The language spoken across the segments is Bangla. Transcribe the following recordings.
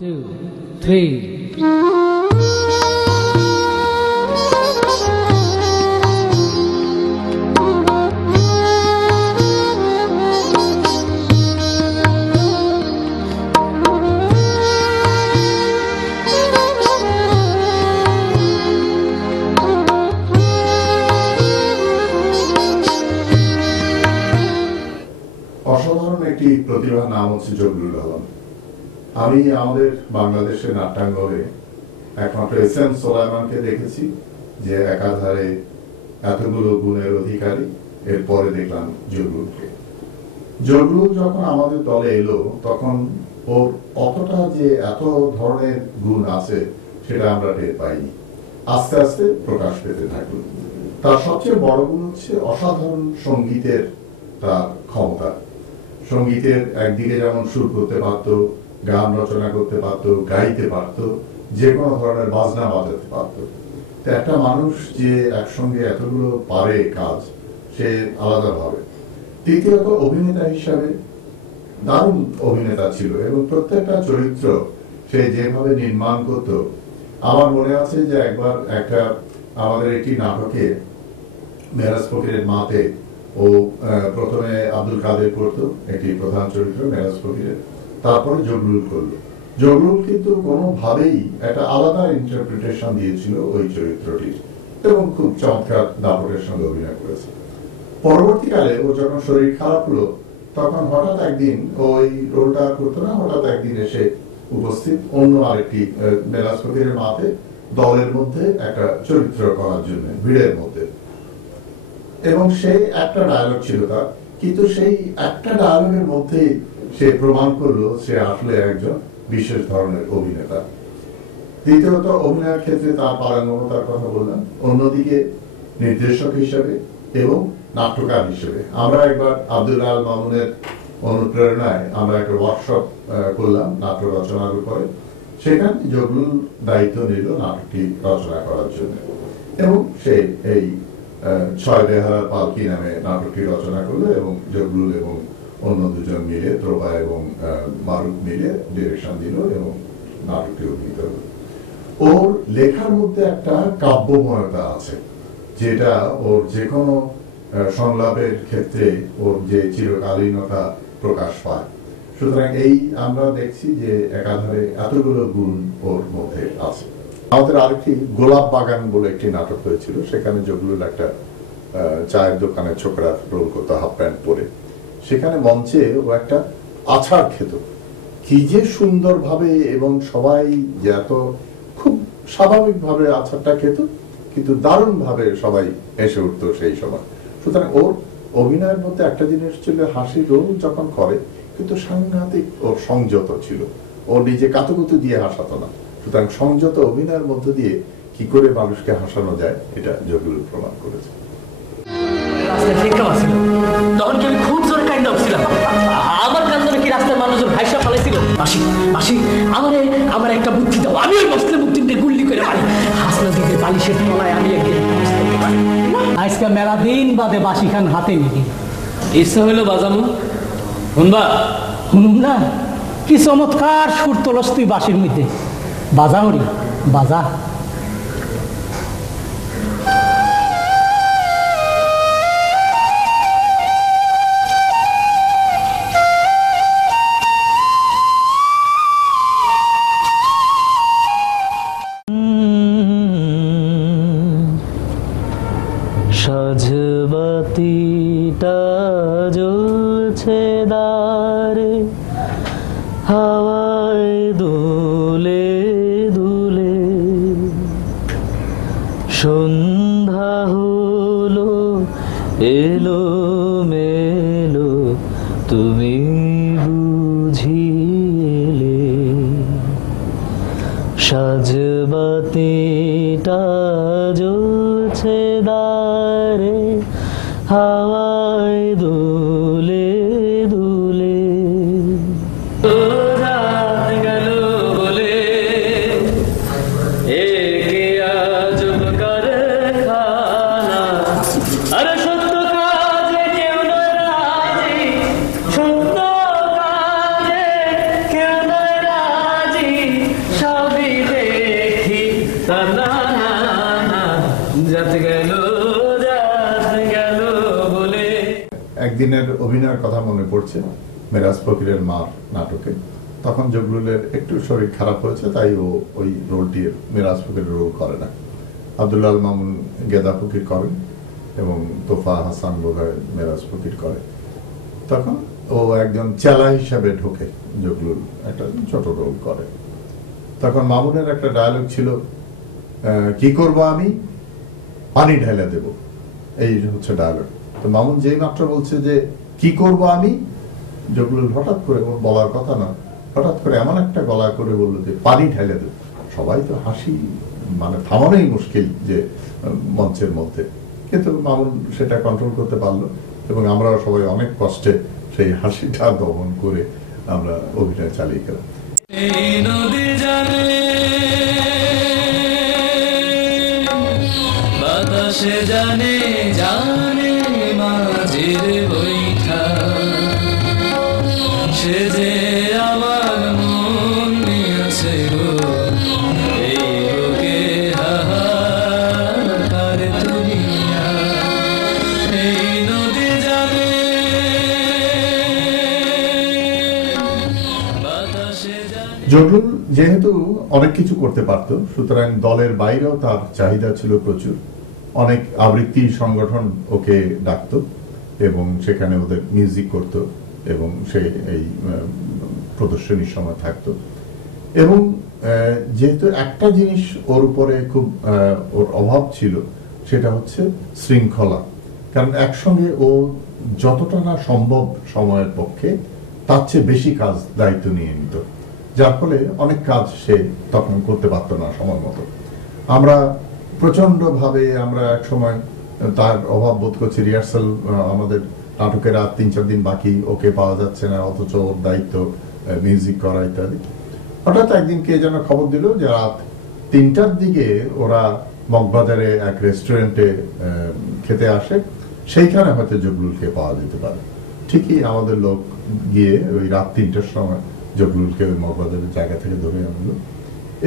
2, 3. অসাধারণ একটি প্রতিভার নাম হচ্ছে জগলুল আলম। আমি আমাদের বাংলাদেশের নাট্যাঙ্গনে একমাত্র এস.এম. সোলায়মানকে দেখেছি যে একাধারে এতগুলো গুণের অধিকারী। এরপরে দেখলাম জগলুলকে। জগলুল যখন আমাদের দলে এলো তখন ওর অতটা যে এত ধরনের গুণ আছে সেটা আমরা টের পাইনি। আস্তে আস্তে প্রকাশ পেতে থাকলো। তার সবচেয়ে বড় গুণ হচ্ছে অসাধারণ সঙ্গীতের তার ক্ষমতা। সঙ্গীতের একদিকে যেমন সুর করতে পারতো, গান রচনা করতে পারতো, গাইতে পারতো, যে কোনো ধরনের বাজনা বাজাতে পারতো। তো একটা মানুষ যে একসঙ্গে এতগুলো পারে কাজ, সে আলাদাভাবে। তৃতীয়ত অভিনেতা হিসাবে দারুণ অভিনেতা ছিল এবং প্রত্যেকটা চরিত্র সে যেভাবে নির্মাণ করত। আমার মনে আছে যে একবার একটা আমাদের একটি নাটকে মেরাজ ফকিরের মাতে ও প্রথমে আব্দুল কাদের করতো একটি প্রধান চরিত্র মেরাজ ফকিরের, তারপরে জগলুল করলো। জগলুল কিন্তু কোনোভাবেই একটা আলাদা ইন্টারপ্রিটেশন দিয়েছিল ওই চরিত্রটির এবং খুব চমৎকার দাপটের সঙ্গে অভিনয় করেছে। পরবর্তীকালে ও যখন শরীর খারাপ হলো তখন হঠাৎ একদিন ওই রোলটা করতো না, হঠাৎ একদিন এসে উপস্থিত অন্য আরেকটি মেরাজ ফকিরের মাতে দলের মধ্যে একটা চরিত্র করার জন্য ভিড়ের মধ্যে। এবং সেই একটা ডায়লগ ছিল তার, কিন্তু সেই একটা ডায়লগের মধ্যে সে প্রমাণ করলো সে আসলে একজন বিশেষ ধরনের অভিনেতা। দ্বিতীয়ত অভিনয়ের ক্ষেত্রে তার পারঙ্গমতার কথা বললাম, অন্যদিকে নির্দেশক হিসেবে এবং নাট্যকার হিসেবে। আমরা একবার আব্দুল্লাহ আল মামুনের অনুপ্রেরণায় আমরা একটা ওয়ার্কশপ করলাম নাট্য রচনার উপরে। সেখানে জগলুল দায়িত্ব নিল নাটকটি রচনা করার জন্য এবং সে এই ছয় বেহারার পালকি নামে নাটকটি রচনা করলো এবং জগলুল এবং অন্য দুজন মিলে, ত্রোবা এবং মারুফ মিলে ডিরেকশন দিল এবং নাটকটি অভিনীত হলো। ওর লেখার মধ্যে একটা কাব্যময়তা আছে যেটা ওর যে কোনো সংলাপের ক্ষেত্রে ওর যে চিরকালীনতা প্রকাশ পায়। সুতরাং এই আমরা দেখছি যে একাধারে এতগুলো গুণ ওর মধ্যে আছে। আমাদের আরেকটি গোলাপ বাগান বলে একটি নাটক হয়েছিল, সেখানে জগলুল একটা চায়ের দোকানে ছোকরার রোল করতো হাফ প্যান্ট পরে। সেখানে মঞ্চে ও একটা আছাড় খেত, কি যে সুন্দর ভাবে এবং সবাই যে এত খুব স্বাভাবিক ভাবে আছাড়টা খেত, কিন্তু দারুণ ভাবে সবাই এসে উঠতো সেই সময়। সুতরাং ওর অভিনয়ের মধ্যে একটা জিনিস ছিল, হাসির রোল যখন করে কিন্তু সাংঘাতিক ওর সংযত ছিল, ও নিজে কাতুকুতু দিয়ে হাসাতো না। সুতরাং সংযত অভিনয়ের মধ্য দিয়ে কি করে মানুষকে হাসানো যায় এটা জগলুল প্রমাণ করেছে। তখন কি আমি খুব জোরে কাইন্ড অফ ছিলাম, আমার কান ধরে কি রাস্তায় মানুষজন ভাইসা ফেলাইছিল। মাসি মাসি আমার একটা বুদ্ধি দাও, আমি ওই মসলে মুক্তিতে গুল্লি করে মারি। হাসনা দিতে বালিশের তলায় আমি একদিন আজকে মেলা দিন বাদে বাসি খান হাতে নিবি। ইচ্ছা হইলো বাজামু, শুনবা? শুনুন না, কি চমৎকার সুর তোলস তুই বাসির মধ্যে। বাজা হরি বাজা। সাজবাতিটা জ্বলছে দারে, হাওয়ায় দোলে দোলে, সন্ধ্যা হলো এলো মেলো, তুমি বুঝিলে। সাজবাতিটা জ্বলছে দারে, হাওয়ায় দোলে দোলে, গেল বলে একে আজব কারখানা। আরে সত্য কাজে কেউ নয় রাজি, সত্য কাজে কেউ নয় রাজি, একদিনের অভিনয়ের কথা মনে পড়ছে, মেরাজ ফকিরের মার নাটকে। তখন জগলুলের একটু শরীর খারাপ হয়েছে, তাই ও ওই রোলটি মেরাজ ফকিরের রোল করে না, আব্দুল্লাহ আল মামুন গেদা ফকির করেন এবং তোফা হাসান বোধহয় মেরাজ ফকির করে। তখন ও একজন চেলা হিসাবে ঢোকে, জগলুল একটা ছোট রোল করে। তখন মামুনের একটা ডায়লগ ছিল, কি করব আমি, পানি ঢেলে দেব, এই হচ্ছে ডায়লগ। তো মামুন যেই মাত্র বলছে যে কি করব আমি, জগলুল হঠাৎ করে, ওর বলার কথা না, হঠাৎ করে এমন একটা গলা করে বললো যে পানি ঢেলে দেব। সবাই তো হাসি, মানে থামানোই মুশকিল যে মঞ্চের মধ্যে, কিন্তু মামুন সেটা কন্ট্রোল করতে পারলো এবং আমরা সবাই অনেক কষ্টে সেই হাসিটা দমন করে আমরা অভিনয় চালিয়ে গেলাম। এই নদী জানে, বাতাসে জানে, জানে মাঝির বৈঠা, সে যে আমার মন নিয়েছে গো, এই বুকে হাহাকার দুনিয়া। এই নদী জানে, বাতাসে জানে। জগলুল যেহেতু অনেক কিছু করতে পারত, সুতরাং দলের বাইরেও তার চাহিদা ছিল প্রচুর। অনেক আবৃত্তি সংগঠন ওকে ডাকত এবং সেখানে ওদের মিউজিক করত এবং সে এই প্রদর্শনীর সময় থাকতো। এবং যেহেতু একটা জিনিস ওর উপরে খুব ওর অভাব ছিল, সেটা হচ্ছে শৃঙ্খলা। কারণ একসঙ্গে ও যতটা না সম্ভব সময়ের পক্ষে তার চেয়ে বেশি কাজ দায়িত্ব নিয়ে নিত, যার ফলে অনেক কাজ সে তখন করতে পারতো না সময় মতো। আমরা প্রচন্ড ভাবে আমরা এক সময় তার অভাব বোধ করছি, রিহার্সাল আমাদের নাটকের রাত 3-4 দিন বাকি, ওকে পাওয়া যাচ্ছে না, অথচ ওর দায়িত্ব মিউজিক করা ইত্যাদি। হঠাৎ একদিন কে যেন খবর দিল যে রাত 3টার দিকে ওরা মগবাজারে এক রেস্টুরেন্টে খেতে আসে, সেইখানে হয়তো জগলুলকে পাওয়া যেতে পারে। ঠিকই আমাদের লোক গিয়ে ওই রাত 3টার সময় জগলুলকে ওই মগবাজারের জায়গা থেকে ধরে আনলো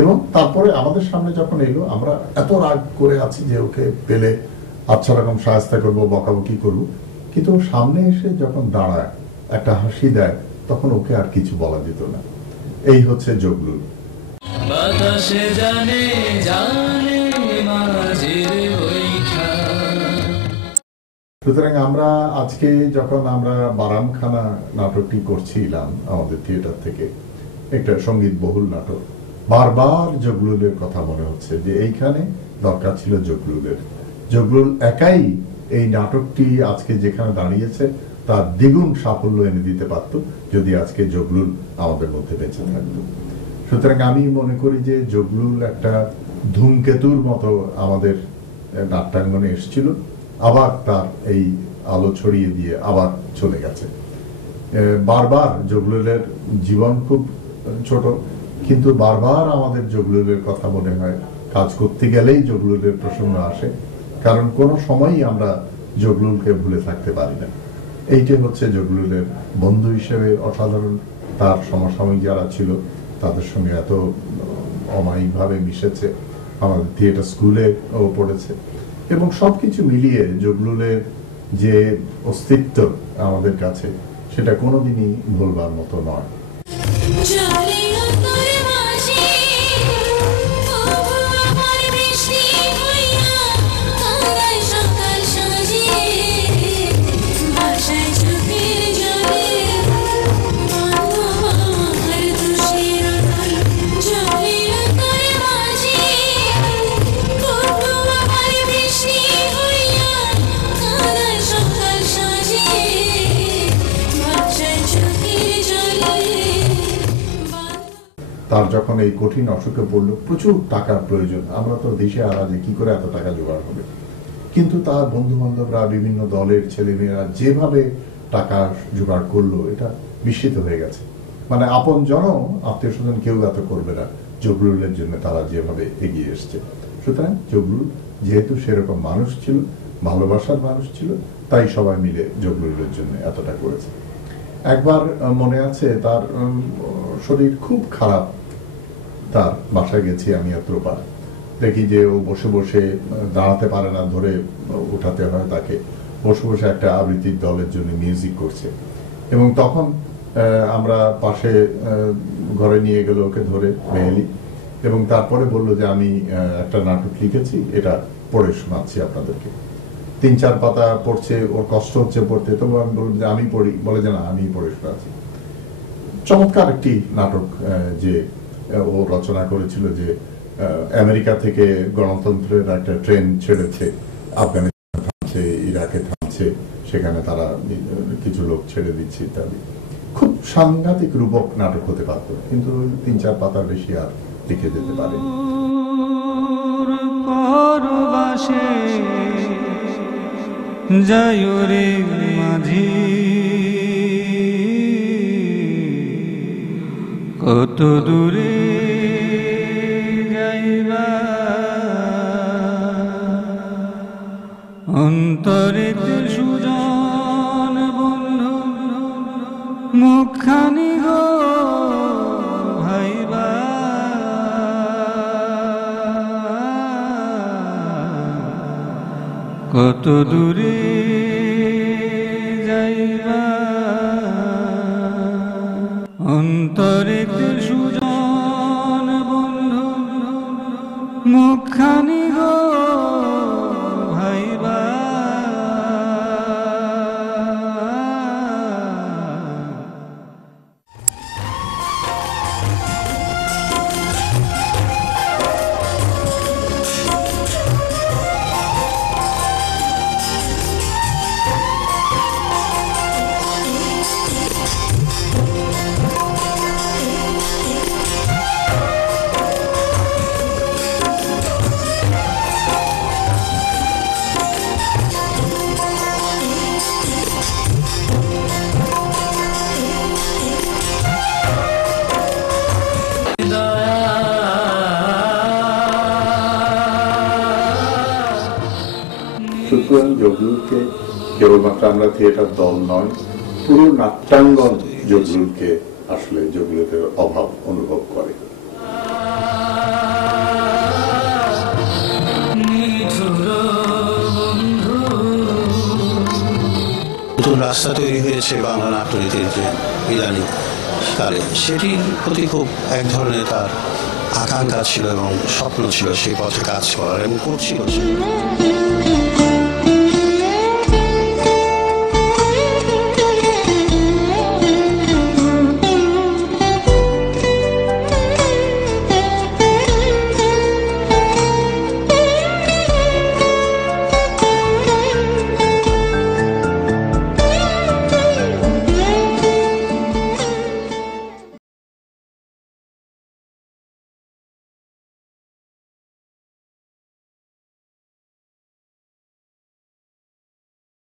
এবং তারপরে আমাদের সামনে যখন এলো, আমরা এত রাগ করে আছি যে ওকে পেলে আচ্ছা রকম সাহায্য করবো, বকাবকি করবো, কিন্তু সামনে এসে যখন দাঁড়ায়, একটা হাসি দেয়, তখন ওকে আর কিছু বলা যেত না। এই হচ্ছে জগলুল। বাতাসে জানে, জানে মাঝির বৈঠা। সুতরাং আমরা আজকে যখন আমরা বারামখানা নাটকটি করছিলাম আমাদের থিয়েটার থেকে, একটা সঙ্গীত বহুল নাটক, বারবার জগলুলের কথা মনে হচ্ছে যে এইখানে দরকার ছিল জগলুলের। জগলুল একাই এই নাটকটি আজকে যেখানে দাঁড়িয়েছে তার দ্বিগুণ সাফল্য এনে দিতে পারত যদি আজকে জগলুল আমাদের মধ্যে বেঁচে থাকতো। সুতরাং আমি মনে করি যে জগলুল একটা ধূমকেতুর মতো আমাদের নাট্যাঙ্গনে এসেছিল, আবার তার এই আলো ছড়িয়ে দিয়ে আবার চলে গেছে। বারবার জগলুলের জীবন খুব ছোট, কিন্তু বারবার আমাদের জগলুলের কথা মনে হয়, কাজ করতে গেলেই জগলুলের প্রসঙ্গ আসে, কারণ কোনো সময়ই আমরা জগলুলকে ভুলে থাকতে পারি না। এইটাই হচ্ছে জগলুলের বন্ধু হিসেবে অসাধারণ। তার সমসাময়িক যারা ছিল তাদের সঙ্গে এত অমায়িকভাবে মিশেছে, আমাদের থিয়েটার স্কুলে ও পড়েছে, এবং সবকিছু মিলিয়ে জগলুলের যে অস্তিত্ব আমাদের কাছে, সেটা কোনোদিনই ভুলবার মতো নয়। তার যখন এই কঠিন অসুখে পড়লো, প্রচুর টাকার প্রয়োজন, আমরা তো দেশে আরাজে কি করে এত টাকা জোগাড় হবে, কিন্তু তার বন্ধু বান্ধবরা, বিভিন্ন দলের ছেলেমেয়েরা যেভাবে টাকা জোগাড় করলো, এটা বিস্মিত হয়ে গেছে। মানে আপন জন, আত্মীয় স্বজন কেউ এত করবে না জগলুলের জন্য, তারা যেভাবে এগিয়ে এসছে। সুতরাং জগলুল যেহেতু সেরকম মানুষ ছিল, ভালোবাসার মানুষ ছিল, তাই সবাই মিলে জগলুলের জন্য এতটা করেছে। একবার মনে আছে তার শরীর খুব খারাপ, তার বাসায় গেছি আমি দেখি যে ও বসে বসে দাঁড়াতে পারে না, ধরে উঠাতে হয় তাকে, বসে বসে একটা আবৃত্তির দলের জন্য মিউজিক করছে। এবং তখন আমরা পাশে ঘরে নিয়ে গেল ওকে ধরে মেহেলি, এবং তারপরে বলল যে আমি একটা নাটক লিখেছি, এটা পড়ে শোনাচ্ছি আপনাদেরকে। 3-4 পাতা পড়ছে, ওর কষ্ট হচ্ছে পড়তে, তবু আমি বললাম যে আমি পড়ি, বলে যে না আমি পড়ে শোনাচ্ছি। চমৎকার একটি নাটক যে ও রচনা করেছিল, যে আমেরিকা থেকে গণতন্ত্রের একটা ট্রেন ছেড়েছে, আফগানিস্তানে থামছে, ইরাকে থামছে, সেখানে তারা কিছু লোক ছেড়ে দিচ্ছে ইত্যাদি। খুব সাংঘাতিক রূপক নাটক হতে পারত, কিন্তু 3-4 পাতার বেশি আর লিখে যেতে পারে। জয়রে মাঝি কত দূরে যাইবা, অন্তরেতে সুজন বন্ধু মুখখানি গো ভাইবা, কত দূরে যাইবা, অন্তরেতে সুজন বন্ধু মুখখানি গো ভাইবা। সুতরাং জগলুলকে কেবলমাত্র আমরা থিয়েটার দল নয়, পুরো নাট্যাঙ্গন জগলুলকে আসলে জগলুলের অভাব অনুভব করে। নতুন রাস্তা তৈরি হয়েছে বাংলা নাট্যনীতির যে ইদানিং কালে, সেটির প্রতি খুব এক ধরনের তার আকাঙ্ক্ষা ছিল এবং স্বপ্ন ছিল সেই পথে কাজ করার, এবং করছিল সে।